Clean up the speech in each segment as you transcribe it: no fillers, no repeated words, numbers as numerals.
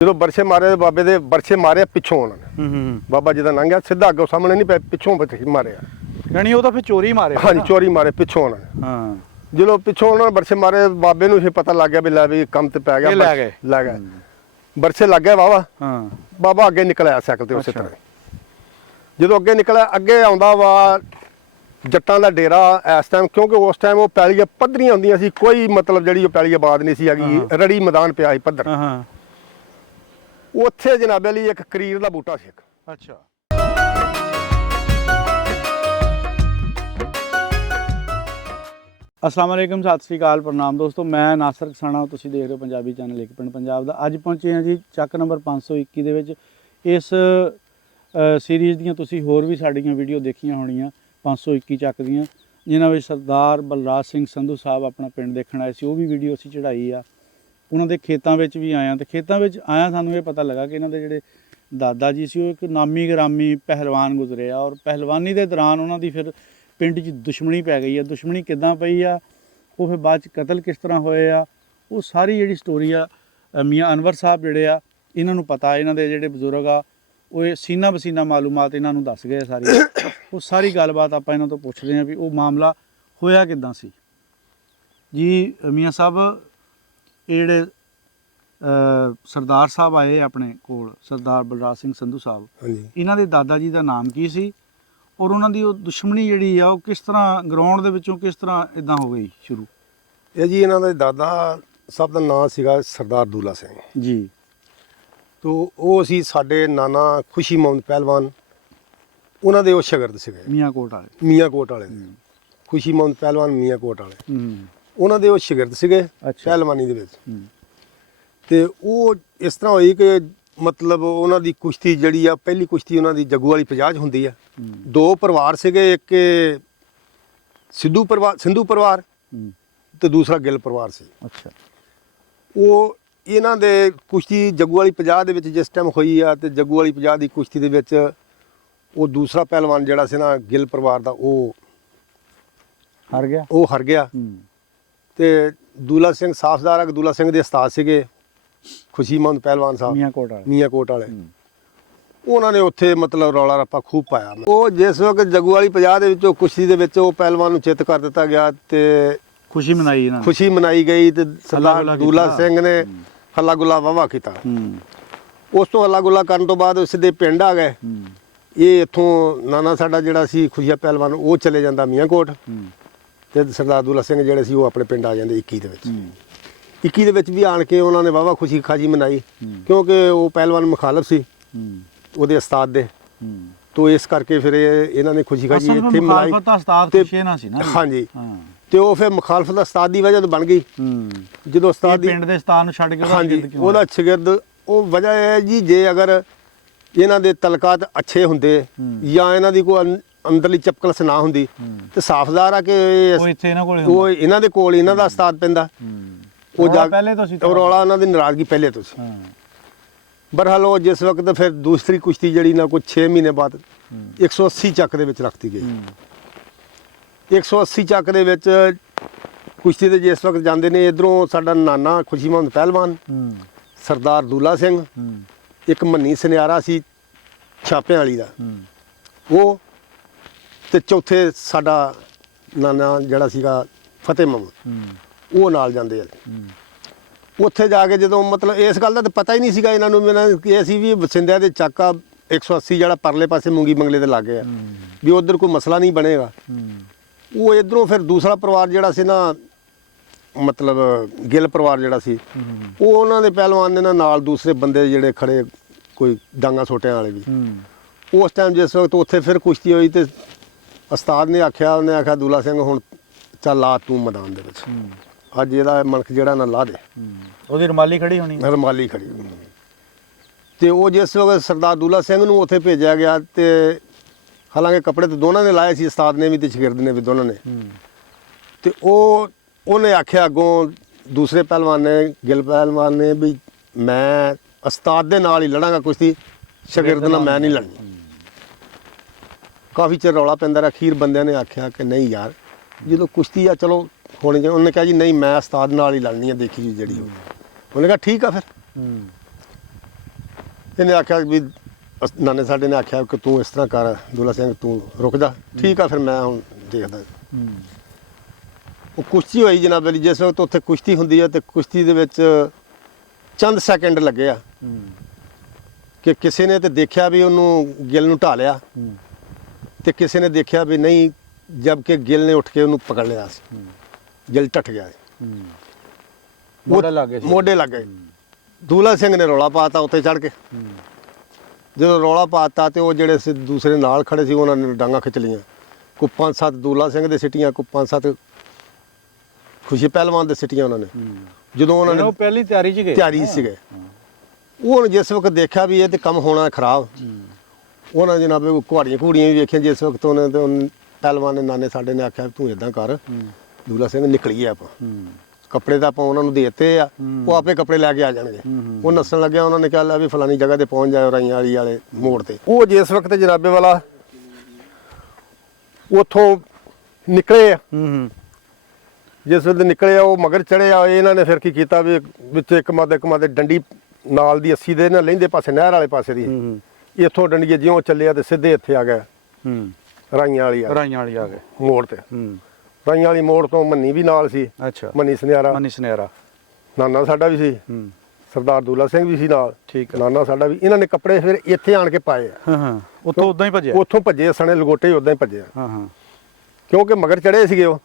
ਜਦੋਂ ਬਰਛੇ ਮਾਰੇ ਬਾਬੇ ਦੇ ਬਰਛੇ ਮਾਰੇ ਪਿੱਛੋਂ ਉਹਨਾਂ ਨੇ ਬਾਬਾ ਜੀ ਦਾ ਲੰਘਿਆ ਸਿੱਧਾ ਅੱਗੋਂ ਸਾਹਮਣੇ ਨਹੀਂ ਪਿੱਛੋਂ ਬਰਛੇ ਮਾਰਿਆ। ਯਾਨੀ ਉਹ ਤਾਂ ਫਿਰ ਚੋਰੀ ਮਾਰੇ। ਹਾਂਜੀ ਚੋਰੀ ਮਾਰੇ ਪਿੱਛੋਂ ਉਹਨਾਂ ਨੇ। ਹਾਂ ਜਦੋਂ ਪਿੱਛੋਂ ਉਹਨਾਂ ਨੇ ਬਰਛੇ ਮਾਰੇ ਬਾਬੇ ਨੂੰ ਇਹ ਪਤਾ ਲੱਗ ਗਿਆ ਵੀ ਲੈ ਵੀ ਕੰਮ ਤੇ ਪੈ ਗਿਆ। ਲੈ ਗਏ ਬਰਛੇ ਲੱਗ ਗਿਆ ਵਾਵਾ। ਹਾਂ ਬਾਬਾ ਅੱਗੇ ਨਿਕਲਿਆ ਸਾਈਕਲ ਤੇ ਉਸੇ ਤਰ੍ਹਾਂ। ਜਦੋਂ ਅੱਗੇ ਨਿਕਲਿਆ ਅੱਗੇ ਆਉਂਦਾ ਵਾ ਜੱਟਾਂ ਦਾ ਡੇਰਾ ਇਸ ਟਾਈਮ, ਕਿਉਂਕਿ ਉਸ ਟਾਈਮ ਉਹ ਪੈਲੀਆਂ ਪੱਧਰੀਆਂ ਹੁੰਦੀਆਂ ਸੀ, ਕੋਈ ਮਤਲਬ ਜਿਹੜੀ ਉਹ ਪੈਲੀ ਆਬਾਦ ਨਹੀਂ ਸੀ ਹੈਗੀ, ਰੜੀ ਮੈਦਾਨ ਪਿਆ ਸੀ ਪੱਧਰ। ਹਾਂ ਉੱਥੇ ਜਨਾਬੇ ਲਈ ਇੱਕ ਕਰੀਰ ਦਾ ਬੂਟਾ ਸੀ। ਅੱਛਾ अस्सलाम वालेकुम, सत श्री अकाल, प्रणाम दोस्तों। मैं नासर कसाना, तुसीं देख रहे हो पंजाबी चैनल एक पिंड पंजाब दा। अज पहुंचे हैं जी ਚੱਕ नंबर 521 ਦੇ ਵਿੱਚ। इस सीरीज़ ਦੀਆਂ ਤੁਸੀਂ ਹੋਰ ਵੀ ਸਾਡੀਆਂ ਵੀਡੀਓ ਦੇਖੀਆਂ ਹੋਣੀਆਂ 521 ਚੱਕ ਦੀਆਂ, ਜਿਨ੍ਹਾਂ ਵਿੱਚ ਸਰਦਾਰ ਬਲਰਾਜ ਸਿੰਘ ਸੰਧੂ ਸਾਹਿਬ ਆਪਣਾ ਪਿੰਡ ਦੇਖਣ ਆਏ ਸੀ। ਉਹ ਵੀ ਵੀਡੀਓ ਅਸੀਂ ਚੜਾਈ ਆ। ਉਹਨਾਂ ਦੇ ਖੇਤਾਂ ਵਿੱਚ ਵੀ ਆਇਆ, ਤੇ ਖੇਤਾਂ ਵਿੱਚ ਆਇਆ ਸਾਨੂੰ ਇਹ ਪਤਾ ਲੱਗਾ ਕਿ ਇਹਨਾਂ ਦੇ ਜਿਹੜੇ ਦਾਦਾ ਜੀ ਸੀ ਉਹ ਇੱਕ ਨਾਮੀ ਗ੍ਰਾਮੀ ਪਹਿਲਵਾਨ ਗੁਜ਼ਰੇ ਆ, ਔਰ ਪਹਿਲਵਾਨੀ ਦੇ ਦੌਰਾਨ ਉਹਨਾਂ ਦੀ ਫਿਰ ਪਿੰਡ 'ਚ ਦੁਸ਼ਮਣੀ ਪੈ ਗਈ ਆ। ਦੁਸ਼ਮਣੀ ਕਿੱਦਾਂ ਪਈ ਆ, ਉਹ ਫਿਰ ਬਾਅਦ 'ਚ ਕਤਲ ਕਿਸ ਤਰ੍ਹਾਂ ਹੋਏ ਆ, ਉਹ ਸਾਰੀ ਜਿਹੜੀ ਸਟੋਰੀ ਆ ਮੀਆਂ ਅਨਵਰ ਸਾਹਿਬ ਜਿਹੜੇ ਆ ਇਹਨਾਂ ਨੂੰ ਪਤਾ। ਇਹਨਾਂ ਦੇ ਜਿਹੜੇ ਬਜ਼ੁਰਗ ਆ ਉਹ ਇਹ ਸੀਨਾ ਬਸੀਨਾ ਮਾਲੂਮਾਤ ਇਹਨਾਂ ਨੂੰ ਦੱਸ ਗਏ ਸਾਰੀ। ਉਹ ਸਾਰੀ ਗੱਲਬਾਤ ਆਪਾਂ ਇਹਨਾਂ ਤੋਂ ਪੁੱਛਦੇ ਹਾਂ ਵੀ ਉਹ ਮਾਮਲਾ ਹੋਇਆ ਕਿੱਦਾਂ ਸੀ। ਜੀ ਮੀਆਂ ਸਾਹਿਬ, ਇਹ ਜਿਹੜੇ ਸਰਦਾਰ ਸਾਹਿਬ ਆਏ ਆਪਣੇ ਕੋਲ, ਸਰਦਾਰ ਬਲਰਾਜ ਸਿੰਘ ਸੰਧੂ ਸਾਹਿਬ, ਇਹਨਾਂ ਦੇ ਦਾਦਾ ਜੀ ਦਾ ਨਾਮ ਕੀ ਸੀ, ਔਰ ਉਹਨਾਂ ਦੀ ਉਹ ਦੁਸ਼ਮਣੀ ਜਿਹੜੀ ਆ ਉਹ ਕਿਸ ਤਰ੍ਹਾਂ ਗਰਾਊਂਡ ਦੇ ਵਿੱਚੋਂ ਕਿਸ ਤਰ੍ਹਾਂ ਇਦਾਂ ਹੋ ਗਈ ਸ਼ੁਰੂ? ਇਹ ਜੀ ਇਹਨਾਂ ਦੇ ਦਾਦਾ ਸਾਹਿਬ ਦਾ ਨਾਮ ਸੀਗਾ ਸਰਦਾਰ ਦੂਲਾ ਸਿੰਘ ਜੀ। ਤੋ ਉਹ ਸੀ ਸਾਡੇ ਨਾਨਾ ਖੁਸ਼ੀ ਮੁਹੰਮਦ ਪਹਿਲਵਾਨ, ਉਹਨਾਂ ਦੇ ਉਹ ਸ਼ਾਗਿਰਦ ਸੀਗੇ ਮੀਆਂਕੋਟ ਵਾਲੇ। ਮੀਆਂਕੋਟ ਵਾਲੇ ਖੁਸ਼ੀ ਮੁਹੰਮਦ ਪਹਿਲਵਾਨ ਮੀਆਂਕੋਟ ਵਾਲੇ, ਉਹਨਾਂ ਦੇ ਉਹ ਸ਼ਾਗਿਰਦ ਸੀਗੇ ਪਹਿਲਵਾਨੀ ਦੇ ਵਿੱਚ। ਤੇ ਉਹ ਇਸ ਤਰ੍ਹਾਂ ਹੋਈ ਕਿ ਮਤਲਬ ਉਹਨਾਂ ਦੀ ਕੁਸ਼ਤੀ ਜਿਹੜੀ ਆ, ਪਹਿਲੀ ਕੁਸ਼ਤੀ ਉਹਨਾਂ ਦੀ ਜੱਗੂ ਵਾਲੀ 50 ਹੁੰਦੀ ਆ। ਦੋ ਪਰਿਵਾਰ ਸੀਗੇ, ਇੱਕ ਸਿੰਧੂ ਪਰਿਵਾਰ ਤੇ ਦੂਸਰਾ ਗਿੱਲ ਪਰਿਵਾਰ ਸੀ। ਅੱਛਾ। ਉਹ ਇਹਨਾਂ ਦੇ ਕੁਸ਼ਤੀ ਜੱਗੂ ਵਾਲੀ 50 ਦੇ ਵਿੱਚ ਜਿਸ ਟਾਈਮ ਹੋਈ ਆ, ਤੇ ਜੱਗੂ ਵਾਲੀ 50 ਦੀ ਕੁਸ਼ਤੀ ਦੇ ਵਿੱਚ ਉਹ ਦੂਸਰਾ ਪਹਿਲਵਾਨ ਜਿਹੜਾ ਸੀ ਨਾ ਗਿੱਲ ਪਰਿਵਾਰ ਦਾ, ਉਹ ਹਾਰ ਗਿਆ। ਤੇ ਦੂਲਾ ਸਿੰਘ ਸਾਫਦਾਰ ਦੂਲਾ ਸਿੰਘ ਦੇ ਉਸਤਾਦ ਸੀਗੇ ਖੁਸ਼ੀ ਮੁਹੰਮਦ ਪਹਿਲਵਾਨ ਸਾਹਿਬ ਮੀਆਂਕੋਟ ਵਾਲੇ। ਉਹਨਾਂ ਨੇ ਉੱਥੇ ਮਤਲਬ ਰੌਲਾ ਰੱਪਾ ਖੂਬ ਪਾਇਆ। ਉਹ ਜਿਸ ਵਕਤ ਜੱਗੂ ਵਾਲੀ 50 ਦੇ ਵਿੱਚ ਉਹ ਕੁਸ਼ਤੀ ਦੇ ਵਿੱਚ ਉਹ ਪਹਿਲਵਾਨ ਨੂੰ ਚਿੱਤ ਕਰ ਦਿੱਤਾ ਗਿਆ ਤੇ ਖੁਸ਼ੀ ਮਨਾਈ ਗਈ, ਤੇ ਸਰਦਾਰ ਦੂਲਾ ਸਿੰਘ ਨੇ ਹੱਲਾ ਗੁੱਲਾ ਵਾਵਾ ਕੀਤਾ। ਉਸ ਤੋਂ ਹੱਲਾ ਗੁੱਲਾ ਕਰਨ ਤੋਂ ਬਾਅਦ ਸਿੱਧੇ ਪਿੰਡ ਆ ਗਏ। ਇਹ ਇੱਥੋਂ ਨਾਨਾ ਸਾਡਾ ਜਿਹੜਾ ਸੀ ਖੁਸ਼ੀਆ ਪਹਿਲਵਾਨ, ਉਹ ਚਲੇ ਜਾਂਦਾ ਮੀਆਂਕੋਟ, ਤੇ ਸਰਦਾਰ ਦੂਲਾ ਸਿੰਘ ਜਿਹੜੇ ਸੀ ਉਹ ਆਪਣੇ ਪਿੰਡ ਆ ਜਾਂਦੇ 21 ਦੇ ਵਿੱਚ। 21 ਦੇ ਵਿੱਚ ਵੀ ਆਣ ਕੇ ਉਹਨਾਂ ਨੇ ਵਾਵਾ ਖੁਸ਼ੀ ਖਾਜੀ ਮਨਾਈ, ਕਿਉਂਕਿ ਉਹ ਪਹਿਲਵਾਨ ਮੁਖਾਲਫ ਸੀ ਉਹਦੇ ਉਸਤਾਦ ਦੇ। ਤੋ ਇਸ ਕਰਕੇ ਫਿਰ ਇਹਨਾਂ ਨੇ ਖੁਸ਼ੀ ਖਾਜੀ ਇੱਥੇ ਮਨਾਈ। ਹਾਂਜੀ, ਤੇ ਉਹ ਫਿਰ ਮੁਖਾਲਫਤ ਦਾ ਉਸਤਾਦ ਦੀ ਵਜ੍ਹਾ ਤੋਂ ਬਣ ਗਈ। ਜਦੋਂ ਉਸਤਾਦ ਪਿੰਡ ਦੇ ਉਸਤਾਦ ਨੂੰ ਛੱਡ ਕੇ ਉਹਦਾ ਸ਼ਾਗਿਰਦ, ਉਹ ਵਜ੍ਹਾ ਹੈ ਜੀ, ਜੇ ਅਗਰ ਇਹਨਾਂ ਦੇ ਤਲਕਾਤ ਅੱਛੇ ਹੁੰਦੇ ਜਾਂ ਇਹਨਾਂ ਦੀ ਕੋਈ ਅੰਦਰਲੀ ਚਪਕਲਸ ਨਾ ਹੁੰਦੀ ਤੇ ਸਾਫ਼ਦਾਰ ਆ ਕਿ ਉਹ ਇਹਨਾਂ ਦੇ ਕੋਲ ਇਹਨਾਂ ਦਾ ਉਸਤਾਦ ਪੈਂਦਾ। ਉਹ ਰੌਲਾ ਉਹਨਾਂ ਦੀ ਨਾਰਾਜ਼ਗੀ ਪਹਿਲੇ ਤੋਂ ਸੀ। ਬਰਹਾਲ ਉਹ ਜਿਸ ਵਕਤ ਫਿਰ ਦੂਸਰੀ ਕੁਸ਼ਤੀ ਜਿਹੜੀ ਨਾ ਕੋਈ 6 ਮਹੀਨੇ ਬਾਅਦ 180 ਚੱਕ ਦੇ ਵਿੱਚ ਰੱਖਤੀ ਗਈ। 180 ਚੱਕ ਦੇ ਵਿੱਚ ਕੁਸ਼ਤੀ ਦੇ ਜਿਸ ਵਕਤ ਜਾਂਦੇ ਨੇ, ਇਧਰੋਂ ਸਾਡਾ ਨਾਨਾ ਖੁਸ਼ੀ ਮੁਹੰਮਦ ਪਹਿਲਵਾਨ, ਸਰਦਾਰ ਦੂਲਾ ਸਿੰਘ, ਇੱਕ ਮੰਨੀ ਸੁਨਿਆਰਾ ਸੀ ਛਾਪਿਆਂ ਵਾਲੀ ਦਾ, ਉਹ, ਤੇ ਚੌਥੇ ਸਾਡਾ ਨਾਨਾ ਜਿਹੜਾ ਸੀਗਾ ਫਤਿਹ ਮੁਹੰਮਦ, ਉਹ ਨਾਲ ਜਾਂਦੇ ਆ। ਉੱਥੇ ਜਾ ਕੇ ਜਦੋਂ ਮਤਲਬ ਇਸ ਗੱਲ ਦਾ ਤਾਂ ਪਤਾ ਹੀ ਨਹੀਂ ਸੀਗਾ ਇਹਨਾਂ ਨੂੰ, ਇਹ ਸੀ ਵੀ ਬਸਿੰਦਿਆਂ ਦੇ ਚੱਕਾ 180 ਜਿਹੜਾ ਪਰਲੇ ਪਾਸੇ ਮੂੰਗੀ ਬੰਗਲੇ ਦੇ ਲਾਗੇ ਆ, ਵੀ ਉਧਰ ਕੋਈ ਮਸਲਾ ਨਹੀਂ ਬਣੇਗਾ। ਉਹ ਇਧਰੋਂ ਫਿਰ ਦੂਸਰਾ ਪਰਿਵਾਰ ਜਿਹੜਾ ਸੀ ਨਾ, ਮਤਲਬ ਗਿੱਲ ਪਰਿਵਾਰ ਜਿਹੜਾ ਸੀ, ਉਹ ਉਹਨਾਂ ਦੇ ਪਹਿਲਵਾਨ ਦੇ ਨਾਲ ਦੂਸਰੇ ਬੰਦੇ ਜਿਹੜੇ ਖੜੇ, ਕੋਈ ਡਾਂਗਾ ਛੋਟਿਆਂ ਵਾਲੇ ਵੀ। ਉਸ ਟਾਈਮ ਜਿਸ ਵਕਤ ਉੱਥੇ ਫਿਰ ਕੁਸ਼ਤੀ ਹੋਈ ਤੇ ਉਸਤਾਦ ਨੇ ਆਖਿਆ, ਉਹਨੇ ਆਖਿਆ ਦੂਲਾ ਸਿੰਘ ਹੁਣ ਚੱਲ ਆ ਤੂੰ ਮੈਦਾਨ ਦੇ ਵਿੱਚ, ਅੱਜ ਇਹਦਾ ਮਣਕ ਜਿਹੜਾ ਨਾ ਲਾ ਦੇ। ਉਹਦੀ ਰਮਾਲੀ ਖੜੀ ਹੋਣੀ, ਰਮਾਲੀ ਖੜੀ। ਤੇ ਉਹ ਜਿਸ ਵਕਤ ਸਰਦਾਰ ਦੂਲਾ ਸਿੰਘ ਨੂੰ ਉੱਥੇ ਭੇਜਿਆ ਗਿਆ, ਤੇ ਹਾਲਾਂਕਿ ਕੱਪੜੇ ਤਾਂ ਦੋਨਾਂ ਨੇ ਲਾਏ ਸੀ, ਉਸਤਾਦ ਨੇ ਵੀ ਤੇ ਸ਼ਾਗਿਰਦ ਨੇ ਵੀ, ਦੋਨਾਂ ਨੇ। ਤੇ ਉਹਨੇ ਆਖਿਆ ਅੱਗੋਂ ਦੂਸਰੇ ਪਹਿਲਵਾਨ ਨੇ, ਗਿੱਲ ਪਹਿਲਵਾਨ ਨੇ, ਵੀ ਮੈਂ ਉਸਤਾਦ ਦੇ ਨਾਲ ਹੀ ਲੜਾਂਗਾ ਕੁਸ਼ਤੀ, ਸ਼ਾਗਿਰਦ ਨਾਲ ਮੈਂ ਨਹੀਂ ਲੜਨੀ। ਕਾਫੀ ਚਿਰ ਰੌਲਾ ਪੈਂਦਾ ਰਿਹਾ। ਅਖੀਰ ਬੰਦਿਆਂ ਨੇ ਆਖਿਆ ਕਿ ਨਹੀਂ ਯਾਰ, ਜਦੋਂ ਕੁਸ਼ਤੀ ਆ ਚਲੋ ਹੋਣੀ। ਉਹਨੇ ਕਿਹਾ ਜੀ ਨਹੀਂ, ਮੈਂ ਉਸਤਾਦ ਨਾਲ ਹੀ ਲੜਨੀ ਆ, ਦੇਖੀ ਜੀ ਜਿਹੜੀ। ਉਹਨੇ ਕਿਹਾ ਠੀਕ ਆ। ਫਿਰ ਇਹਨੇ ਆਖਿਆ ਵੀ ਨਾਨੇ ਸਾਡੇ ਨੇ ਆਖਿਆ ਕਿ ਤੂੰ ਇਸ ਤਰ੍ਹਾਂ ਕਰ ਦੁੱਲਾ ਸਿੰਘ, ਤੂੰ ਰੁਕ ਜਾ। ਠੀਕ ਆ, ਫਿਰ ਮੈਂ ਹੁਣ ਦੇਖਦਾ। ਉਹ ਕੁਸ਼ਤੀ ਹੋਈ ਜਨਾਬ ਅਲੀ। ਜਿਸ ਵਕਤ ਉੱਥੇ ਕੁਸ਼ਤੀ ਹੁੰਦੀ ਹੈ ਤੇ ਕੁਸ਼ਤੀ ਦੇ ਵਿੱਚ ਚੰਦ ਸੈਕਿੰਡ ਲੱਗੇ ਆ ਕਿ ਕਿਸੇ ਨੇ ਤੇ ਦੇਖਿਆ ਵੀ ਉਹਨੂੰ ਗਿੱਲ ਨੂੰ ਢਾ ਲਿਆ ਤੇ ਕਿਸੇ ਨੇ ਦੇਖਿਆ ਵੀ ਨਹੀਂ, ਜਦ ਕਿ ਗਿੱਲ ਨੇ ਉੱਠ ਕੇ ਉਹਨੂੰ ਪਕੜ ਲਿਆ ਸੀ। ਗਿੱਲ ਟੱਟ ਗਿਆ ਮੋਢੇ ਲੱਗ ਗਏ ਸੀ। ਮੋਢੇ ਲੱਗ ਗਏ। ਦੁੱਲਾ ਸਿੰਘ ਨੇ ਰੌਲਾ ਪਾਤਾ ਉੱਤੇ ਚੜ ਕੇ। ਜਦੋਂ ਰੌਲਾ ਪਾਤਾ ਤੇ ਉਹ ਜਿਹੜੇ ਸੀ ਦੂਸਰੇ ਨਾਲ ਖੜੇ ਸੀ ਉਹਨਾਂ ਨੇ ਡਾਂਗਾ ਖਿੱਚ ਲਈਆਂ। ਕੋਈ 5-7 ਦੁੱਲਾ ਸਿੰਘ ਦੇ ਸਿੱਟੀਆਂ, ਕੋਈ 5-7 ਖੁਸ਼ੀ ਪਹਿਲਵਾਨ ਦੇ ਸਿੱਟੀਆਂ ਉਹਨਾਂ ਨੇ। ਜਦੋਂ ਉਹਨਾਂ ਨੇ ਉਹ ਪਹਿਲੀ ਤਿਆਰੀ 'ਚ ਗਏ, ਤਿਆਰੀ ਸੀਗੇ, ਉਹ ਜਿਸ ਵਕਤ ਦੇਖਿਆ ਵੀ ਇਹ ਤੇ ਕੰਮ ਹੋਣਾ ਖਰਾਬ, ਉਹਨਾਂ ਜਨਾਬ ਘੋੜੀਆਂ ਘੂੜੀਆਂ ਵੀ ਵੇਖੀਆਂ। ਜਿਸ ਵਕਤ ਉਹਨੇ ਤੇ ਪਹਿਲਵਾਨ ਨੇ ਨਾਨੇ ਸਾਡੇ ਨੇ ਆਖਿਆ ਤੂੰ ਇਦਾਂ ਕਰ, ਦੁੱਲਾ ਸਿੰਘ ਨਿਕਲੀਏ ਆਪਾਂ, ਕੱਪੜੇ ਤਾਂ ਆਪਾਂ ਉਹਨਾਂ ਨੂੰ ਦੇ ਦਿੱਤੇ ਆ, ਉਹ ਆਪੇ ਕੱਪੜੇ ਲੈ ਕੇ ਆ ਜਾਣਗੇ। ਉਹ ਨੱਸਣ ਲੱਗਿਆ, ਉਹਨਾਂ ਨੇ ਕਿਹਾ ਲੈ ਵੀ ਫਲਾਨੀ ਜਗ੍ਹਾ ਤੇ ਪਹੁੰਚ ਜਾਓ ਰਾਈਆਂ ਵਾਲੇ ਮੋੜ ਤੇ। ਉਹ ਜਿਸ ਵਕਤ ਜਨਾਬੇ ਵਾਲਾ ਉੱਥੋਂ ਨਿਕਲੇ ਆ, ਜਿਸ ਵੇਲੇ ਨਿਕਲੇ ਆ ਉਹ ਮਗਰ ਚੜੇ ਆ। ਇਹਨਾਂ ਨੇ ਫਿਰ ਕੀ ਕੀਤਾ ਵੀ ਵਿੱਚ ਇੱਕ ਮਾਦੇ ਡੰਡੀ ਨਾਲ ਦੀ 80 ਦੇ ਨਾ ਲਹਿੰਦੇ ਪਾਸੇ ਨਹਿਰ ਵਾਲੇ ਪਾਸੇ ਦੀ, ਇੱਥੋਂ ਡੰਡੀਏ ਜਿਉਂ ਚੱਲੇ ਆ ਤੇ ਸਿੱਧੇ ਇੱਥੇ ਆ ਗਏ ਰਾਈਆਂ ਵਾਲੀ ਆ ਗਏ ਮੋੜ ਤੇ। ਰਾਈਆਂ ਵਾਲੀ ਮੋੜ ਤੋਂ ਮੰਨੀ ਵੀ ਨਾਲ ਸੀ। ਅੱਛਾ, ਮੰਨੀ ਸੁਨਿਆਰਾ ਨਾਨਾ ਸਾਡਾ ਵੀ ਸੀ, ਸਰਦਾਰ ਦੁੱਲਾ ਸਿੰਘ ਵੀ ਸੀ ਨਾਲ। ਠੀਕ, ਨਾਨਾ ਸਾਡਾ ਵੀ। ਇਹਨਾਂ ਨੇ ਕੱਪੜੇ ਫਿਰ ਇੱਥੇ ਆਣ ਕੇ ਪਾਏ ਆ। ਉੱਥੋਂ ਉਦਾਂ ਹੀ ਭੱਜਿਆ, ਉੱਥੋਂ ਭੱਜੇ ਸਣੇ ਲਗੋਟੇ ਉਦਾਂ ਹੀ ਭੱਜੇ ਆ, ਕਿਉਂਕਿ ਮਗਰ ਚੜੇ ਸੀਗੇ ਉਹ।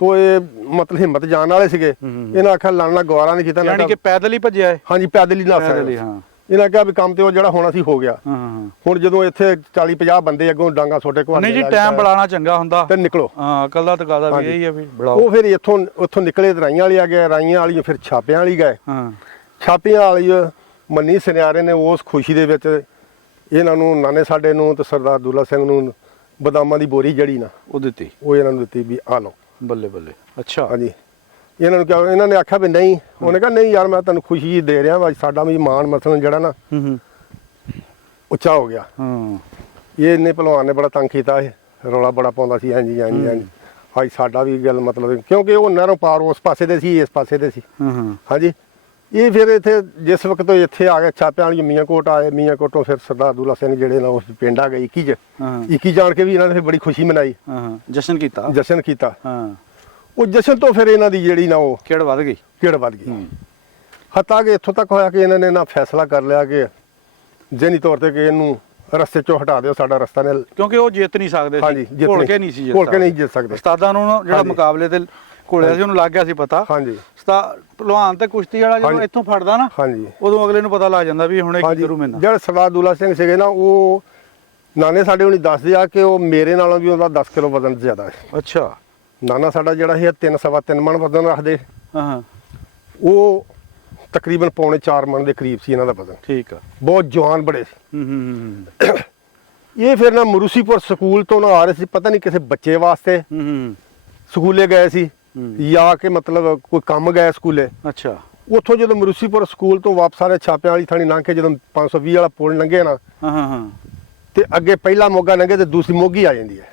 ਤੋ ਇਹ ਮਤਲਬ ਹਿੰਮਤ ਜਾਣ ਵਾਲੇ ਸੀਗੇ। ਇਹਨਾਂ ਆਖਿਆ ਲੜਨਾ ਗਵਾਰਾ ਨਹੀਂ ਕੀਤਾ। ਯਾਨੀ ਕਿ ਪੈਦਲ ਹੀ ਭੱਜਿਆ ਹੈ। ਹਾਂਜੀ, ਪੈਦਲ ਹੀ ਨੱਸ ਰਹੇ। ਇਹਨਾਂ ਕਿਹਾ ਵੀ ਕੰਮ ਤੇ ਉਹ ਜਿਹੜਾ ਹੋਣਾ ਸੀ ਹੋ ਗਿਆ। ਹੁਣ ਜਦੋਂ ਇੱਥੇ 40-50 ਬੰਦੇ ਅੱਗੋਂ ਡਾਂਗਾ ਛੋਟੇ ਕੋਲ ਨਹੀਂ ਜੀ, ਟਾਈਮ ਬੁਲਾਣਾ ਚੰਗਾ ਹੁੰਦਾ ਤੇ ਨਿਕਲੋ। ਹਾਂ, ਅਕਲ ਦਾ ਤਕਾਜ਼ਾ ਵੀ ਇਹੀ ਆ ਵੀ ਬੁਲਾਓ। ਉਹ ਫਿਰ ਉੱਥੋਂ ਨਿਕਲੇ ਤੇ ਰਾਈਆਂ ਵਾਲੀ ਆ ਗਏ। ਰਾਈਆਂ ਵਾਲੀ ਫਿਰ ਛਾਪਿਆਂ ਵਾਲੀ ਗਏ। ਛਾਪਿਆਂ ਵਾਲੀ ਮੰਨੀ ਸੁਨਿਆਰੇ ਨੇ ਉਸ ਖੁਸ਼ੀ ਦੇ ਵਿੱਚ ਇਹਨਾਂ ਨੂੰ, ਨਾਨੇ ਸਾਡੇ ਨੂੰ ਤੇ ਸਰਦਾਰ ਦੁੱਲਾ ਸਿੰਘ ਨੂੰ, ਬਦਾਮਾਂ ਦੀ ਬੋਰੀ ਜੜੀ ਨਾ ਉਹ ਦਿੱਤੀ। ਉਹ ਇਹਨਾਂ ਨੂੰ ਦਿੱਤੀ ਵੀ ਆ ਲਓ। ਬੱਲੇ ਬੱਲੇ। ਅੱਛਾ, ਹਾਂਜੀ। ਇਹਨਾਂ ਨੂੰ ਕਿਹਾ, ਇਹਨਾਂ ਨੇ ਆਖਿਆ ਵੀ ਨਹੀਂ। ਉਹਨੇ ਕਿਹਾ ਨਹੀਂ ਯਾਰ, ਮੈਂ ਤੁਹਾਨੂੰ ਖੁਸ਼ੀ ਦੇ ਰਿਹਾ ਵਾ, ਸਾਡਾ ਵੀ ਮਾਣ ਮਸਲਨ ਜਿਹੜਾ ਨਾ ਉੱਚਾ ਹੋ ਗਿਆ। ਇਹ ਇੰਨੇ ਪਹਿਲਵਾਨ ਨੇ ਬੜਾ ਤੰਗ ਕੀਤਾ। ਇਹ ਰੌਲਾ ਬੜਾ ਪਾਉਂਦਾ ਸੀ, ਹਾਂਜੀ। ਅੱਜ ਸਾਡਾ ਵੀ ਗੱਲ ਮਤਲਬ, ਕਿਉਂਕਿ ਉਹ ਨਹਿਰੋਂ ਪਾਰ ਉਸ ਪਾਸੇ ਦੇ ਸੀ, ਇਸ ਪਾਸੇ ਦੇ ਸੀ। ਹਾਂਜੀ। ਇਹ ਫਿਰ ਇੱਥੇ ਜਿਸ ਵਕਤ ਇੱਥੇ ਆ ਗਏ ਛਾਪਿਆਂ ਵਾਲੀ ਮੀਆਂਕੋਟ ਆਏ। ਮੀਆਂਕੋਟੋਂ ਫਿਰ ਸਰਦਾਰ ਦੁੱਲਾ ਸਿੰਘ ਜਿਹੜੇ ਨਾ ਉਸ ਪਿੰਡ ਆ ਗਏ 21 ਜਾਣ ਕੇ ਵੀ ਇਹਨਾਂ ਨੇ ਫਿਰ ਬੜੀ ਖੁਸ਼ੀ ਮਨਾਈ, ਜਸ਼ਨ ਕੀਤਾ। ਉਹ ਜਸ਼ਨ ਤੋਂ ਫਿਰ ਇਹਨਾਂ ਦੀ ਜਿਹੜੀ ਨਾ ਉਹ ਕਿਹੜ ਵੱਧ ਗਈ। ਹੱਤਾ ਕਿ ਇੱਥੋਂ ਤੱਕ ਹੋਇਆ ਕਿ ਇਹਨਾਂ ਨੇ ਨਾ ਫੈਸਲਾ ਕਰ ਲਿਆ ਕਿ ਜਨੀ ਤੌਰ ਤੇ ਕਿ ਇਹਨੂੰ ਰਸਤੇ ਚੋਂ ਹਟਾ ਦਿਓ, ਸਾਡਾ ਰਸਤਾ ਨੇ, ਕਿਉਂਕਿ ਉਹ ਜਿੱਤ ਨਹੀਂ ਸਕਦੇ ਸੀ, ਘੋਲ ਕੇ ਨਹੀਂ ਜਿੱਤ ਸਕਦੇ। ਉਸਤਾਦਾਂ ਨੂੰ ਜਿਹੜਾ ਮੁਕਾਬਲੇ ਤੇ ਘੋਲਿਆ ਸੀ ਉਹਨੂੰ ਲੱਗ ਗਿਆ ਸੀ ਪਤਾ। ਹਾਂਜੀ। ਪਹਿਲਵਾਨ ਤੇ ਕੁਸ਼ਤੀ ਵਾਲਾ ਜਦੋਂ ਇੱਥੋਂ ਫੜਦਾ ਨਾ, ਉਦੋਂ ਅਗਲੇ ਨੂੰ ਪਤਾ ਲੱਗ ਜਾਂਦਾ ਵੀ ਹੁਣ ਇਹ ਕੀ ਕਰੂ ਮੈਨੂੰ। ਜਿਹੜੇ ਸਰਦਾਰ ਦੁੱਲਾ ਸਿੰਘ ਸੀਗੇ ਨਾ, ਉਹ ਨਾਨੇ ਸਾਡੇ ਹੁਣੀ ਦੱਸਦੇ ਆ ਕਿ ਉਹ ਮੇਰੇ ਨਾਲੋਂ ਵੀ ਉਹਦਾ 10 ਕਿਲੋ ਵਜ਼ਨ ਜ਼ਿਆਦਾ ਹੈ। ਅੱਛਾ। ਨਾਨਾ ਸਾਡਾ ਜਿਹੜਾ ਸੀ 3-3.25 ਮਣ ਵਜ਼ਨ ਰੱਖਦੇ। ਉਹ ਤਕਰੀਬਨ 3.25 ਮਣ ਦੇ ਕਰੀਬ ਸੀ ਇਹਨਾਂ ਦਾ ਵਜ਼ਨ। ਠੀਕ ਆ। ਬਹੁਤ ਜਵਾਨ ਬੜੇ ਸੀ। ਇਹ ਫਿਰ ਨਾ ਮਰੂਸੀਪੁਰ ਸਕੂਲ ਤੋਂ ਨਾ ਆ ਰਹੇ ਸੀ, ਪਤਾ ਨਹੀਂ ਕਿਸੇ ਬੱਚੇ ਵਾਸਤੇ ਸਕੂਲੇ ਗਏ ਸੀ ਜਾਂ ਕਿ ਮਤਲਬ ਕੋਈ ਕੰਮ ਗਏ ਸਕੂਲੇ। ਅੱਛਾ। ਉੱਥੋਂ ਜਦੋਂ ਮਰੂਸੀਪੁਰ ਸਕੂਲ ਤੋਂ ਵਾਪਸ ਆ ਰਹੇ ਛਾਪਿਆਂ ਵਾਲੀ ਥਾਣੀ ਲੰਘ ਕੇ ਜਦੋਂ 520 ਵਾਲਾ ਪੁਲ ਲੰਘੇ ਨਾ, ਤੇ ਅੱਗੇ ਪਹਿਲਾ ਮੋਗਾ ਲੰਘੇ ਤੇ ਦੂਸਰੀ ਮੋਗੀ ਆ ਜਾਂਦੀ ਹੈ।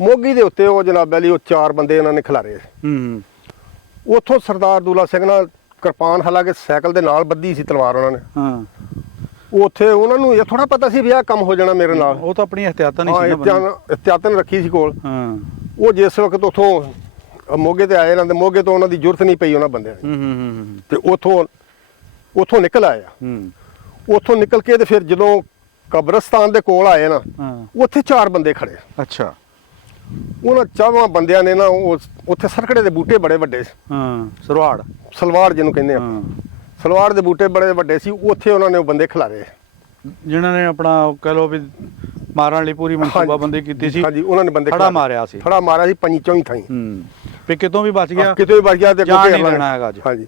ਮੋਗੀ ਦੇ ਉੱਤੇ ਉਹ ਜਨਾਬ ਅਲੀ ਉਹ 4 ਬੰਦੇ ਉਹਨਾਂ ਨੇ ਖਿਲਾਰੇ। ਉੱਥੋਂ ਸਰਦਾਰ ਦੁੱਲਾ ਸਿੰਘ ਨਾਲ ਕਿਰਪਾਨ, ਹਾਲਾਂਕਿ ਸਾਈਕਲ ਦੇ ਨਾਲ ਬੱਧੀ ਸੀ ਤਲਵਾਰ ਉਹਨਾਂ ਨੇ। ਉੱਥੇ ਉਹਨਾਂ ਨੂੰ ਇਹ ਥੋੜਾ ਪਤਾ ਸੀ ਵੀ ਆਹ ਕੰਮ ਹੋ ਜਾਣਾ ਮੇਰੇ ਨਾਲ। ਉਹ ਤਾਂ ਆਪਣੀ ਇhtiyatan ਨਹੀਂ ਸੀ ਨਾ, ਇhtiyatan ਰੱਖੀ ਸੀ ਕੋਲ। ਉਹ ਜਿਸ ਵਕਤ ਉੱਥੋਂ ਮੋਗੇ ਤੇ ਆਏ ਨਾ, ਤੇ ਮੋਗੇ ਤੋਂ ਉਹਨਾਂ ਦੀ ਜ਼ਰੂਰਤ ਨਹੀਂ ਪਈ ਉਹਨਾਂ ਬੰਦਿਆਂ ਦੀ, ਤੇ ਉੱਥੋਂ ਨਿਕਲ ਆਇਆ। ਉੱਥੋਂ ਨਿਕਲ ਕੇ ਤੇ ਫਿਰ ਜਦੋਂ ਕਬਰਸਤਾਨ ਦੇ ਕੋਲ ਆਏ ਨਾ, ਉੱਥੇ 4 ਬੰਦੇ ਖੜੇ। ਅੱਛਾ। ਉਹਨਾਂ 4 ਬੰਦਿਆਂ ਨੇ ਨਾ ਉੱਥੇ ਸਰਕੜੇ ਦੇ ਬੂਟੇ ਬੜੇ ਵੱਡੇ ਸੀ। ਸਲਵਾੜ ਜਿਹਨੂੰ ਕਹਿੰਦੇ ਆ, ਸਲਵਾੜ ਦੇ ਬੂਟੇ ਬੜੇ ਵੱਡੇ ਸੀ। ਉੱਥੇ ਉਹਨਾਂ ਨੇ ਉਹ ਬੰਦੇ ਖਿਲਾਰੇ ਜਿਨ੍ਹਾਂ ਨੇ ਆਪਣਾ ਕਹਿ ਲਓ ਵੀ ਮਾਰਨ ਲਈ ਪੂਰੀ ਮਨਸੂਬਾਬੰਦੀ ਕੀਤੀ ਸੀ। ਹਾਂਜੀ, ਉਹਨਾਂ ਨੇ ਬੰਦੇ ਖੜਾ ਮਾਰਿਆ ਸੀ 25 ਥਾਈਂ। ਵੀ ਕਿਤੋਂ ਵੀ ਬਚ ਗਿਆ, ਕਿਤੋਂ ਵੀ ਬਚ ਗਿਆ ਤੇ ਜਾਣ ਨਹੀਂ ਦੇਣਾ ਹੈਗਾ ਅੱਜ। ਹਾਂਜੀ।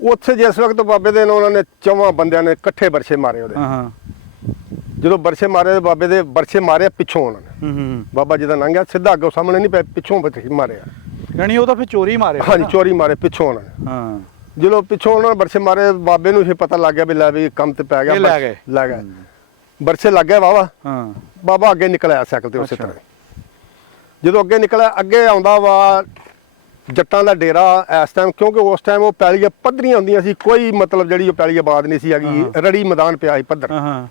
ਉੱਥੇ ਜਿਸ ਵਕਤ ਬਾਬੇ ਦੇ ਉਹਨਾਂ ਨੇ 4 ਬੰਦਿਆਂ ਨੇ ਇਕੱਠੇ ਬਰਛੇ ਮਾਰੇ ਉਹਦੇ। ਜਦੋਂ ਬਰਛੇ ਮਾਰੇ, ਬਾਬੇ ਦੇ ਬਰਛੇ ਮਾਰੇ ਪਿੱਛੋਂ ਉਹਨਾਂ ਨੇ। ਬਾਬਾ ਜਿਹਦਾ ਲੰਘਿਆ ਸਿੱਧਾ ਅੱਗੋਂ ਸਾਹਮਣੇ ਨਹੀਂ ਪਿਆ, ਪਿੱਛੋਂ ਮਾਰਿਆ। ਯਾਨੀ ਉਹ ਤਾਂ ਫਿਰ ਚੋਰੀ ਮਾਰੇ। ਹਾਂਜੀ, ਚੋਰੀ ਮਾਰੇ ਪਿੱਛੋਂ ਉਹਨਾਂ ਨੇ। ਜਦੋਂ ਪਿੱਛੋਂ ਉਹਨਾਂ ਨੇ ਬਰਛੇ ਮਾਰੇ, ਬਾਬੇ ਨੂੰ ਇਹ ਪਤਾ ਲੱਗ ਗਿਆ ਵੀ ਲੈ ਵੀ ਕੰਮ ਤੇ ਪੈ ਗਿਆ। ਲੈ ਗਏ ਬਰਛੇ ਲੱਗ ਗਏ ਵਾਵਾ। ਬਾਬਾ ਅੱਗੇ ਨਿਕਲ ਆਇਆ ਸਾਈਕਲ ਤੇ ਉਸੇ ਤਰ੍ਹਾਂ। ਜਦੋਂ ਅੱਗੇ ਨਿਕਲਿਆ, ਅੱਗੇ ਆਉਂਦਾ ਵਾ ਜੱਟਾਂ ਦਾ ਡੇਰਾ ਇਸ ਟਾਈਮ, ਕਿਉਂਕਿ ਉਸ ਟਾਈਮ ਉਹ ਪੈਲੀਆਂ ਪੱਧਰੀਆਂ ਹੁੰਦੀਆਂ ਸੀ, ਕੋਈ ਮਤਲਬ ਜਿਹੜੀ ਉਹ ਪੈਲੀ ਆਬਾਦ ਨਹੀਂ ਸੀ ਹੈਗੀ, ਰੜੀ ਮੈਦਾਨ ਪਿਆ ਸੀ ਪੱਧਰ। ਹਾਂ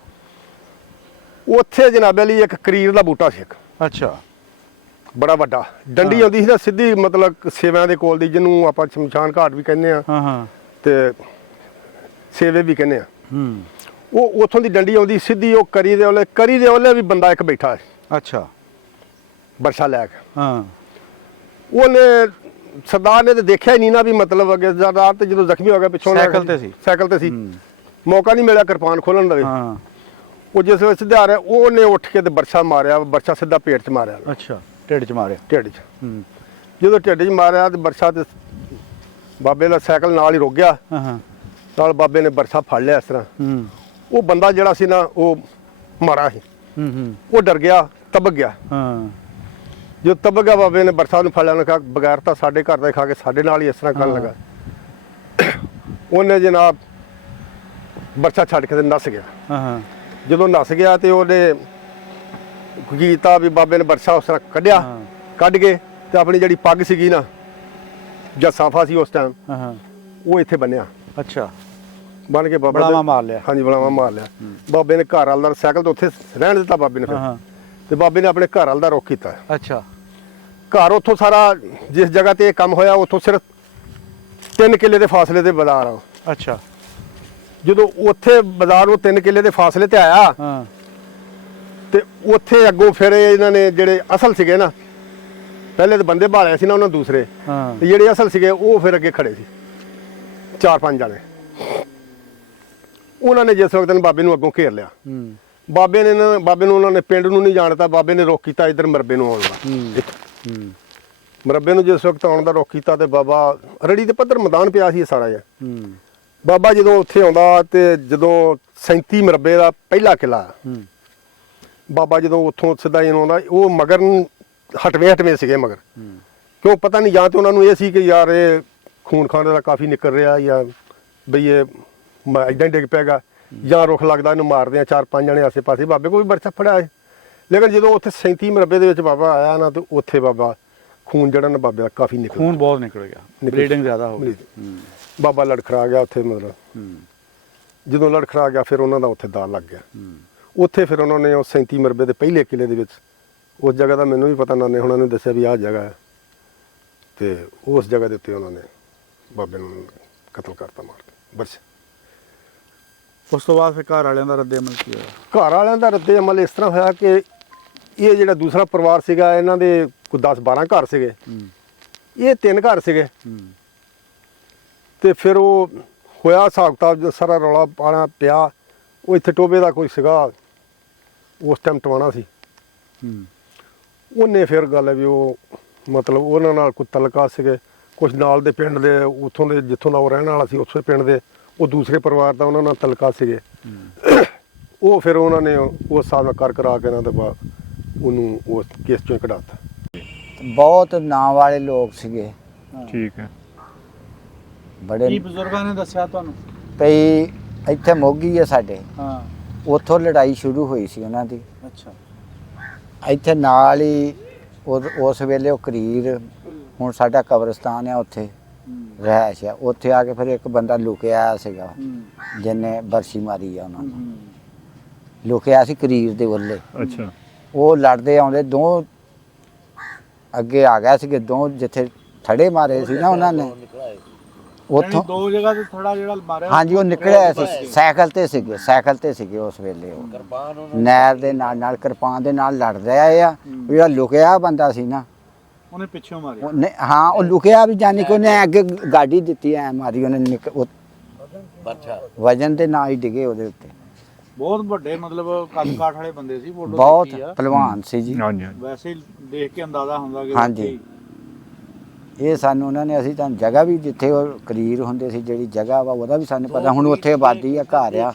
ਉੱਥੇ ਜਨਾਬੇ ਲਈ ਇੱਕ ਕਰੀਰ ਦਾ ਬੂਟਾ ਸੀ ਇੱਕ, ਅੱਛਾ ਬੜਾ ਵੱਡਾ, ਡੰਡੀ ਆਉਂਦੀ ਸੀ ਨਾ ਸਿੱਧੀ, ਮਤਲਬ ਸੇਵਿਆਂ ਦੇ ਕੋਲ ਦੀ, ਜਿਹਨੂੰ ਆਪਾਂ ਸ਼ਮਸ਼ਾਨ ਘਾਟ ਵੀ ਕਹਿੰਦੇ ਆ ਹਾਂ ਤੇ ਸੇਵੇ ਵੀ ਕਹਿੰਦੇ ਆ। ਹੂੰ ਉਹ ਉੱਥੋਂ ਦੀ ਡੰਡੀ ਆਉਂਦੀ ਸਿੱਧੀ, ਉਹ ਕਰੀ ਦੇ ਉਹਲੇ ਵੀ ਬੰਦਾ ਇੱਕ ਬੈਠਾ ਸੀ ਅੱਛਾ ਬਰਛਾ ਲੈ ਕੇ। ਹਾਂ ਉਹਨੇ ਸਰਦਾਰ ਨੇ ਤੇ ਦੇਖਿਆ ਹੀ ਨਹੀਂ ਨਾ ਵੀ ਮਤਲਬ ਅੱਗੇ ਸਰਦਾਰ ਤੇ ਜਦੋਂ ਜ਼ਖਮੀ ਹੋ ਗਿਆ ਪਿੱਛੋਂ ਸਾਈਕਲ ਤੇ ਸੀ, ਮੌਕਾ ਨਹੀਂ ਮਿਲਿਆ ਕਿਰਪਾਨ ਖੋਲਣ ਦਾ ਵੀ। ਹਾਂ ਉਹ ਜਿਸ ਵੇਲੇ ਸਿੱਧਾ ਆ ਰਿਹਾ, ਉਹਨੇ ਉੱਠ ਕੇ ਤੇ ਬਰਛਾ ਮਾਰਿਆ, ਬਰਛਾ ਸਿੱਧਾ ਪੇਟ 'ਚ ਮਾਰਿਆ। ਅੱਛਾ ਢਿੱਡ 'ਚ ਮਾਰਿਆ? ਢਿੱਡ 'ਚ। ਹੂੰ ਜਦੋਂ ਢਿੱਡ 'ਚ ਮਾਰਿਆ ਤੇ ਬਰਛਾ ਤੇ ਬਾਬੇ ਦਾ ਸਾਈਕਲ ਨਾਲ ਹੀ ਰੁਕ ਗਿਆ, ਹਾਂ ਨਾਲ ਬਾਬੇ ਨੇ ਬਰਛਾ ਫੜ ਲਿਆ ਇਸ ਤਰ੍ਹਾਂ। ਹੂੰ ਉਹ ਬੰਦਾ ਜਿਹੜਾ ਸੀ ਨਾ ਉਹ ਮਾਰਾ ਸੀ, ਹੂੰ ਉਹ ਡਰ ਗਿਆ, ਤਬਕ ਗਿਆ। ਹਾਂ ਜਦੋਂ ਤਬਕ ਗਿਆ ਬਾਬੇ ਨੇ ਬਰਛਾ ਨੂੰ ਫੜ ਲਿਆ, ਉਹਨੇ ਕਿਹਾ ਬਗੈਰ ਤਾਂ ਸਾਡੇ ਘਰ ਦਾ ਹੀ ਖਾ ਕੇ ਸਾਡੇ ਨਾਲ ਹੀ ਇਸ ਤਰ੍ਹਾਂ ਕਰਨ ਲੱਗਾ। ਉਹਨੇ ਜਨਾਬ ਬਰਛਾ ਛੱਡ ਕੇ ਤੇ ਨੱਸ ਗਿਆ। ਹਾਂ ਜਦੋਂ ਨੱਸ ਗਿਆ ਤੇ ਉਹਨੇ ਕੀਤਾ ਵੀ ਬਾਬੇ ਨੇ ਬਰਛਾ ਉਸ ਤਰ੍ਹਾਂ ਕੱਢਿਆ, ਕੱਢ ਕੇ ਤੇ ਆਪਣੀ ਜਿਹੜੀ ਪੱਗ ਸੀਗੀ ਨਾ ਜਾਂ ਸਾਫਾ ਸੀ ਉਸ ਟਾਈਮ, ਹਾਂ ਉਹ ਇੱਥੇ ਬੰਨਿਆ। ਅੱਛਾ ਬਣ ਕੇ ਬਾਬਾ ਬਲਾਵਾ ਮਾਰ ਲਿਆ? ਹਾਂਜੀ ਬਲਾਵਾ ਮਾਰ ਲਿਆ। ਬਾਬੇ ਨੇ ਘਰ ਵਾਲ ਦਾ ਸਾਈਕਲ ਤੋਂ ਉੱਥੇ ਰਹਿਣ ਦਿੱਤਾ ਬਾਬੇ ਨੇ ਫਿਰ, ਤੇ ਬਾਬੇ ਨੇ ਆਪਣੇ ਘਰ ਵਾਲ ਦਾ ਰੁੱਖ ਕੀਤਾ। ਅੱਛਾ ਘਰ ਉੱਥੋਂ ਸਾਰਾ ਜਿਸ ਜਗ੍ਹਾ ਤੇ ਇਹ ਕੰਮ ਹੋਇਆ ਉੱਥੋਂ ਸਿਰਫ 3 ਕਿੱਲੇ ਦੇ ਫਾਸਲੇ ਤੇ ਬਾਜ਼ਾਰ ਆ। ਅੱਛਾ ਜਦੋਂ ਉੱਥੇ ਬਾਜ਼ਾਰ ਨੂੰ 3 ਕਿੱਲੇ ਦੇ ਫਾਸਲੇ ਤੇ ਆਇਆ ਹਾਂ ਤੇ ਉੱਥੇ ਅੱਗੋਂ ਫਿਰ ਇਹਨਾਂ ਨੇ ਜਿਹੜੇ ਅਸਲ ਸੀਗੇ ਨਾ, ਪਹਿਲੇ ਤਾਂ ਬੰਦੇ ਭਾਲਿਆ ਸੀ ਨਾ ਉਹਨਾਂ ਦੂਸਰੇ, ਹਾਂ ਤੇ ਜਿਹੜੇ ਅਸਲ ਸੀਗੇ ਉਹ ਫਿਰ ਅੱਗੇ ਖੜੇ ਸੀ 4-5 ਜਣੇ। ਉਹਨਾਂ ਨੇ ਜਿਸ ਵਕਤ ਬਾਬੇ ਨੂੰ ਅੱਗੋਂ ਘੇਰ ਲਿਆ, ਹੂੰ ਬਾਬੇ ਨੂੰ ਉਹਨਾਂ ਨੇ ਪਿੰਡ ਨੂੰ ਨਹੀਂ ਜਾਣਤਾ, ਬਾਬੇ ਨੇ ਰੋਕ ਕੀਤਾ ਇੱਧਰ ਮਰਬੇ ਨੂੰ ਆਉਣ ਦਾ। ਹੂੰ ਮਰਬੇ ਨੂੰ ਜਿਸ ਵਕਤ ਆਉਣ ਦਾ ਰੋਕ ਕੀਤਾ ਤੇ ਬਾਬਾ ਰੜੀ ਤੇ ਪੱਧਰ ਮੈਦਾਨ ਪਿਆ ਸੀ ਸਾਰਾ ਜਿਹਾ। ਹੂੰ ਬਾਬਾ ਜਦੋਂ ਉੱਥੇ ਆਉਂਦਾ ਤੇ ਜਦੋਂ 37 ਮਰਬੇ ਦਾ ਪਹਿਲਾ ਕਿਲਾ, ਹੂੰ ਬਾਬਾ ਜਦੋਂ ਉੱਥੋਂ ਸਿੱਧਾ ਜਿਹਨੂੰ ਆਉਂਦਾ, ਉਹ ਮਗਰ ਹਟਵੇਂ ਸੀਗੇ ਮਗਰ, ਕਿਉਂ ਪਤਾ ਨਹੀਂ, ਜਾਂ ਤੇ ਉਹਨਾਂ ਨੂੰ ਇਹ ਸੀ ਕਿ ਯਾਰ ਇਹ ਖੂਨ ਖਾਨੇ ਦਾ ਕਾਫੀ ਨਿਕਲ ਰਿਹਾ, ਜਾਂ ਬਈ ਇਹ ਇਦਾਂ ਹੀ ਡਿੱਗ ਪੈਗਾ, ਜਾਂ ਰੁੱਖ ਲੱਗਦਾ ਇਹਨੂੰ ਮਾਰਦੇ ਆ। 4-5 ਜਣੇ ਆਸੇ ਪਾਸੇ, ਬਾਬੇ ਕੋਈ ਬਰਛਾ ਫੜਿਆ ਹੈ। ਲੇਕਿਨ ਜਦੋਂ ਉੱਥੇ 37 ਮਰਬੇ ਦੇ ਵਿੱਚ ਬਾਬਾ ਆਇਆ ਨਾ, ਤੇ ਉੱਥੇ ਬਾਬਾ ਖੂਨ ਜਿਹੜਾ ਨਾ ਬਾਬੇ ਦਾ ਕਾਫੀ ਨਿਕਲ, ਖੂਨ ਬਹੁਤ ਨਿਕਲ ਗਿਆ, ਬਲੀਡਿੰਗ ਜ਼ਿਆਦਾ ਹੋ ਗਈ। ਬਾਬਾ ਲੜਖੜਾ ਗਿਆ ਉੱਥੇ, ਮਤਲਬ ਜਦੋਂ ਲੜਖੜਾ ਗਿਆ ਫਿਰ ਉਹਨਾਂ ਦਾ ਉੱਥੇ ਦਾਅ ਲੱਗ ਗਿਆ। ਉੱਥੇ ਫਿਰ ਉਹਨਾਂ ਨੇ ਉਹ 37 ਮਰਬੇ ਦੇ ਪਹਿਲੇ ਕਿਲੇ ਦੇ ਵਿੱਚ, ਉਸ ਜਗ੍ਹਾ ਦਾ ਮੈਨੂੰ ਵੀ ਪਤਾ, ਨਾਨੇ ਹੁਣਾਂ ਨੇ ਦੱਸਿਆ ਵੀ ਆਹ ਜਗ੍ਹਾ ਹੈ, ਤੇ ਉਸ ਜਗ੍ਹਾ ਦੇ ਉੱਤੇ ਉਹਨਾਂ ਨੇ ਬਾਬੇ ਨੂੰ ਕਤਲ ਕਰਤਾ ਮਾਰ ਕੇ ਬਰਛਾ। ਉਸ ਤੋਂ ਬਾਅਦ ਫਿਰ ਘਰ ਵਾਲਿਆਂ ਦਾ ਰੱਦੇ ਅਮਲ ਕੀ ਹੋਇਆ? ਘਰ ਵਾਲਿਆਂ ਦਾ ਰੱਦੇ ਅਮਲ ਇਸ ਤਰ੍ਹਾਂ ਹੋਇਆ ਕਿ ਇਹ ਜਿਹੜਾ ਦੂਸਰਾ ਪਰਿਵਾਰ ਸੀਗਾ, ਇਹਨਾਂ ਦੇ ਕੋਈ 10-12 ਘਰ ਸੀਗੇ, ਇਹ 3 ਘਰ ਸੀਗੇ। ਤੇ ਫਿਰ ਉਹ ਹੋਇਆ ਹਿਸਾਬ ਕਿਤਾਬ, ਸਾਰਾ ਰੌਲਾ ਪਾਣਾ ਪਿਆ। ਉਹ ਇੱਥੇ ਟੋਬੇ ਦਾ ਕੋਈ ਸੀਗਾ ਉਸ ਟਾਈਮ ਟਵਾਣਾ ਸੀ, ਉਹਨੇ ਫਿਰ ਗੱਲ ਹੈ ਵੀ ਉਹ ਮਤਲਬ ਉਹਨਾਂ ਨਾਲ ਕੋਈ ਤਲਕਾ ਸੀਗੇ, ਕੁਝ ਨਾਲ ਦੇ ਪਿੰਡ ਦੇ, ਉੱਥੋਂ ਦੇ ਜਿੱਥੋਂ ਦਾ ਉਹ ਰਹਿਣ ਵਾਲਾ ਸੀ ਉਸੇ ਪਿੰਡ ਦੇ, ਉਹ ਦੂਸਰੇ ਪਰਿਵਾਰ ਦਾ ਉਹਨਾਂ ਨਾਲ ਤਲਕਾ ਸੀਗੇ। ਉਹ ਫਿਰ ਉਹਨਾਂ ਨੇ ਉਸ ਹਿਸਾਬ ਨਾਲ ਕਰਾ ਕੇ ਇਹਨਾਂ ਦੇ ਬਾਅਦ ਉਹਨੂੰ ਉਸ ਕੇਸ ਚੋਂ ਕਢਾਤਾ। ਬਹੁਤ ਨਾਂ ਵਾਲੇ ਲੋਕ ਸੀਗੇ। ਠੀਕ ਹੈ। ਬੜੇ ਕੀ ਬਜ਼ੁਰਗਾਂ ਨੇ ਦੱਸਿਆ ਤੁਹਾਨੂੰ? ਪਈ ਇੱਥੇ ਮੋਗੀ ਹੈ ਸਾਡੇ, ਹਾਂ ਉੱਥੋਂ ਲੜਾਈ ਸ਼ੁਰੂ ਹੋਈ ਸੀ ਉਹਨਾਂ ਦੀ। ਅੱਛਾ ਇੱਥੇ ਨਾਲ ਹੀ ਉਸ ਵੇਲੇ ਉਹ ਕਰੀਰ, ਹੁਣ ਸਾਡਾ ਕਬਰਸਤਾਨ ਹੈ, ਉੱਥੇ ਰਹਿائش ਆ। ਉੱਥੇ ਆ ਕੇ ਫਿਰ ਇੱਕ ਬੰਦਾ ਲੁਕਿਆ ਸੀਗਾ, ਜਿਹਨੇ ਬਰਛੀ ਮਾਰੀ ਆ ਉਹਨਾਂ ਨੂੰ, ਲੁਕਿਆ ਸੀ ਕਰੀਰ ਦੇ ਵੱਲੇ। ਅੱਛਾ। ਉਹ ਲੜਦੇ ਆਉਂਦੇ, ਦੋ ਅੱਗੇ ਆ ਗਿਆ ਸੀਗੇ, ਦੋ ਜਿੱਥੇ ਥੜੇ ਮਾਰੇ ਸੀ ਨਾ ਉਹਨਾਂ ਨੇ, ਉੱਥੋਂ 2 ਜਗ੍ਹਾ ਤੇ ਥੜਾ ਜਿਹੜਾ ਮਾਰਿਆ। ਹਾਂਜੀ, ਉਹ ਨਿਕਲਿਆ ਸੀ, ਸਾਈਕਲ ਤੇ ਸੀਗੇ ਉਸ ਵੇਲੇ। ਉਹ ਨਹਿਰ ਦੇ ਨਾਲ ਕਿਰਪਾਨ ਦੇ ਨਾਲ ਲੜਦੇ ਆਏ ਆ। ਜਿਹੜਾ ਲੁਕਿਆ ਬੰਦਾ ਸੀ ਨਾ, ਉਹਨੇ ਪਿੱਛੋਂ ਮਾਰਿਆ। ਹਾਂ, ਉਹ ਲੁਕਿਆ ਵੀ, ਜਾਨੀ ਕਿ ਉਹਨੇ ਅੱਗੇ ਗਾਡੀ ਦਿੱਤੀ ਐ ਮਾਰੀ ਉਹਨੇ, ਵਜਨ ਦੇ ਨਾਲ ਹੀ ਡਿੱਗੇ ਉਹਦੇ ਉੱਤੇ। ਬਹੁਤ ਵੱਡੇ ਮਤਲਬ ਕੱਦ ਕਾਠ ਵਾਲੇ ਬੰਦੇ ਸੀ, ਫੋਟੋ ਬਹੁਤ ਦੇਖੀ ਆ। ਪਹਿਲਵਾਨ ਸੀ ਜੀ। ਵੈਸੇ ਹੀ ਦੇਖ ਕੇ ਅੰਦਾਜ਼ਾ ਹੁੰਦਾ ਕਿ ਹਾਂਜੀ। ਇਹ ਸਾਨੂੰ ਉਹਨਾਂ ਨੇ, ਅਸੀਂ ਤਾਂ ਜਗ੍ਹਾ ਵੀ ਜਿੱਥੇ ਉਹ ਕਰੀਰ ਹੁੰਦੇ ਸੀ, ਜਿਹੜੀ ਜਗ੍ਹਾ ਵਾ ਉਹਦਾ ਵੀ ਸਾਨੂੰ ਪਤਾ। ਹੁਣ ਉੱਥੇ ਆਬਾਦੀ ਆ, ਘਰ ਆ।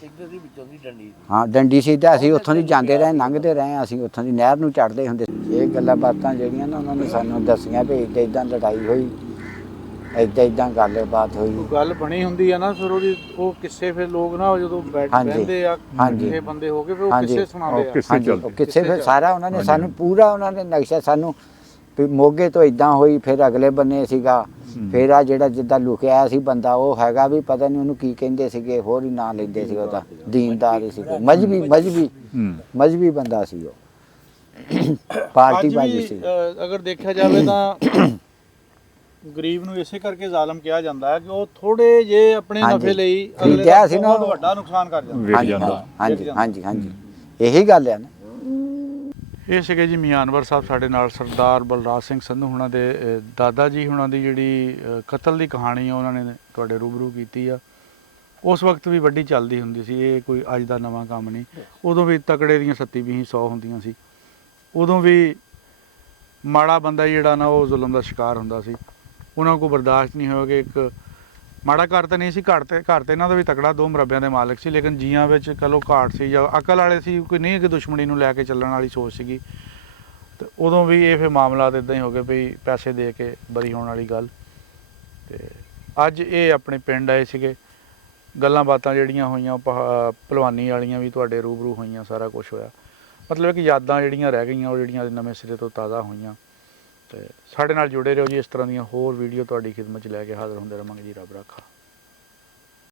ਹਾਂ, ਡੰਡੀ ਸਿੱਧਾ ਅਸੀਂ ਉੱਥੋਂ ਦੀ ਜਾਂਦੇ ਰਹੇ, ਲੰਘਦੇ ਰਹੇ, ਅਸੀਂ ਉੱਥੋਂ ਦੀ ਨਹਿਰ ਨੂੰ ਚੜ੍ਹਦੇ ਹੁੰਦੇ। ਇਹ ਗੱਲਾਂ ਬਾਤਾਂ ਜਿਹੜੀਆਂ ਨਾ ਉਹਨਾਂ ਨੇ ਸਾਨੂੰ ਦੱਸੀਆਂ ਵੀ ਇੱਦਾਂ ਇੱਦਾਂ ਲੜਾਈ ਹੋਈ, ਇੱਦਾਂ ਗੱਲਬਾਤ ਹੋਈ। ਗੱਲ ਬਣੀ ਹੁੰਦੀ ਆ ਨਾ, ਫਿਰ ਉਹਦੀ ਉਹ ਕਿੱਸੇ, ਫਿਰ ਲੋਕ ਨਾ ਜਦੋਂ ਬੈਠਦੇ ਆ ਕਿਸੇ ਬੰਦੇ ਹੋ ਕੇ, ਫਿਰ ਉਹ ਕਿੱਸੇ ਸੁਣਾਉਂਦੇ ਆ। ਹਾਂਜੀ, ਉਹ ਕਿੱਸੇ ਫਿਰ ਸਾਰਾ ਉਹਨਾਂ ਨੇ ਸਾਨੂੰ ਪੂਰਾ, ਉਹਨਾਂ ਨੇ ਨਕਸ਼ਾ ਸਾਨੂੰ ਵੀ ਮੋਗੇ ਤੋਂ ਇਦਾਂ ਹੋਈ, ਫਿਰ ਅਗਲੇ ਬੰਨੇ ਸੀਗਾ, ਫਿਰ ਆ ਜਿਹੜਾ ਜਿੱਦਾਂ ਲੁਕਿਆ ਸੀ ਬੰਦਾ ਉਹ ਹੈਗਾ ਵੀ ਪਤਾ ਨਹੀਂ ਉਹਨੂੰ ਕੀ ਕਹਿੰਦੇ ਸੀਗੇ, ਹੋਰ ਹੀ ਨਾਂ ਲੈਂਦੇ ਸੀ ਉਹਦਾ, ਦੀਨਦਾਰ ਹੀ ਸੀਗਾ, ਮਜ਼੍ਹਬੀ ਬੰਦਾ ਸੀ ਉਹ, ਪਾਰਟੀ ਬਾਜੀ ਸੀ। ਅਗਰ ਦੇਖਿਆ ਜਾਵੇ ਤਾਂ ਗਰੀਬ ਨੂੰ ਇਸੇ ਕਰਕੇ ਜ਼ਾਲਮ ਕਿਹਾ ਜਾਂਦਾ ਹੈ ਕਿ ਉਹ ਥੋੜੇ ਜੇ ਆਪਣੇ ਨਫੇ ਲਈ ਅਗਲੇ ਦਾ ਬਹੁਤ ਵੱਡਾ ਨੁਕਸਾਨ ਕਰ ਜਾਂਦਾ। ਹਾਂਜੀ ਇਹੀ ਗੱਲ ਹੈ ਨਾ। ਇਹ ਸੀਗੇ ਜੀ ਮੀਆਂ ਅਨਵਰ ਸਾਹਿਬ ਸਾਡੇ ਨਾਲ, ਸਰਦਾਰ ਬਲਰਾਜ ਸਿੰਘ ਸੰਧੂ ਹੁਣਾਂ ਦੇ ਦਾਦਾ ਜੀ ਹੁਣਾਂ ਦੀ ਜਿਹੜੀ ਕਤਲ ਦੀ ਕਹਾਣੀ ਆ ਉਹਨਾਂ ਨੇ ਤੁਹਾਡੇ ਰੂਬਰੂ ਕੀਤੀ ਆ। ਉਸ ਵਕਤ ਵੀ ਵੱਡੀ ਚੱਲਦੀ ਹੁੰਦੀ ਸੀ, ਇਹ ਕੋਈ ਅੱਜ ਦਾ ਨਵਾਂ ਕੰਮ ਨਹੀਂ। ਉਦੋਂ ਵੀ ਤਕੜੇ ਦੀਆਂ 27-20 ਹੁੰਦੀਆਂ ਸੀ। ਉਦੋਂ ਵੀ ਮਾੜਾ ਬੰਦਾ ਜਿਹੜਾ ਨਾ ਉਹ ਜ਼ੁਲਮ ਦਾ ਸ਼ਿਕਾਰ ਹੁੰਦਾ ਸੀ, ਉਹਨਾਂ ਕੋਲ ਬਰਦਾਸ਼ਤ ਨਹੀਂ ਹੋਇਆ ਕਿ ਇੱਕ ਮਾੜਾ ਘਰ ਤਾਂ ਨਹੀਂ ਸੀ, ਘਰ ਤੇ ਇਹਨਾਂ ਦਾ ਵੀ ਤਕੜਾ, 2 ਮਰੱਬਿਆਂ ਦੇ ਮਾਲਕ ਸੀ, ਲੇਕਿਨ ਜੀਆਂ ਵਿੱਚ ਕਹੋ ਘਾਟ ਸੀ ਜਾਂ ਅਕਲ ਵਾਲੇ ਸੀ, ਕੋਈ ਨਹੀਂ ਕਿ ਦੁਸ਼ਮਣੀ ਨੂੰ ਲੈ ਕੇ ਚੱਲਣ ਵਾਲੀ ਸੋਚ ਸੀਗੀ। ਤੇ ਉਦੋਂ ਵੀ ਇਹ ਫਿਰ ਮਾਮਲਾਤ ਇੱਦਾਂ ਹੀ ਹੋ ਗਏ ਵੀ ਪੈਸੇ ਦੇ ਕੇ ਬਰੀ ਹੋਣ ਵਾਲੀ ਗੱਲ। ਤੇ ਅੱਜ ਇਹ ਆਪਣੇ ਪਿੰਡ ਆਏ ਸੀਗੇ, ਗੱਲਾਂ ਬਾਤਾਂ ਜਿਹੜੀਆਂ ਹੋਈਆਂ ਭਲਵਾਨੀ ਵਾਲੀਆਂ ਵੀ ਤੁਹਾਡੇ ਰੂਬਰੂ ਹੋਈਆਂ, ਸਾਰਾ ਕੁਝ ਹੋਇਆ। ਮਤਲਬ ਕਿ ਯਾਦਾਂ ਜਿਹੜੀਆਂ ਰਹਿ ਗਈਆਂ ਉਹ ਜਿਹੜੀਆਂ ਨਵੇਂ ਸਿਰੇ ਤੋਂ ਤਾਜ਼ਾ ਹੋਈਆਂ। ਤੇ ਸਾਡੇ ਨਾਲ ਜੁੜੇ ਰਹੋ ਜੀ, ਇਸ ਤਰ੍ਹਾਂ ਦੀਆਂ ਹੋਰ ਵੀਡੀਓ ਤੁਹਾਡੀ ਖਿਦਮਤ 'ਚ ਲੈ ਕੇ ਹਾਜ਼ਰ ਹੁੰਦੇ ਰਹਾਂਗੇ ਜੀ। ਰੱਬ ਰਾਖਾ।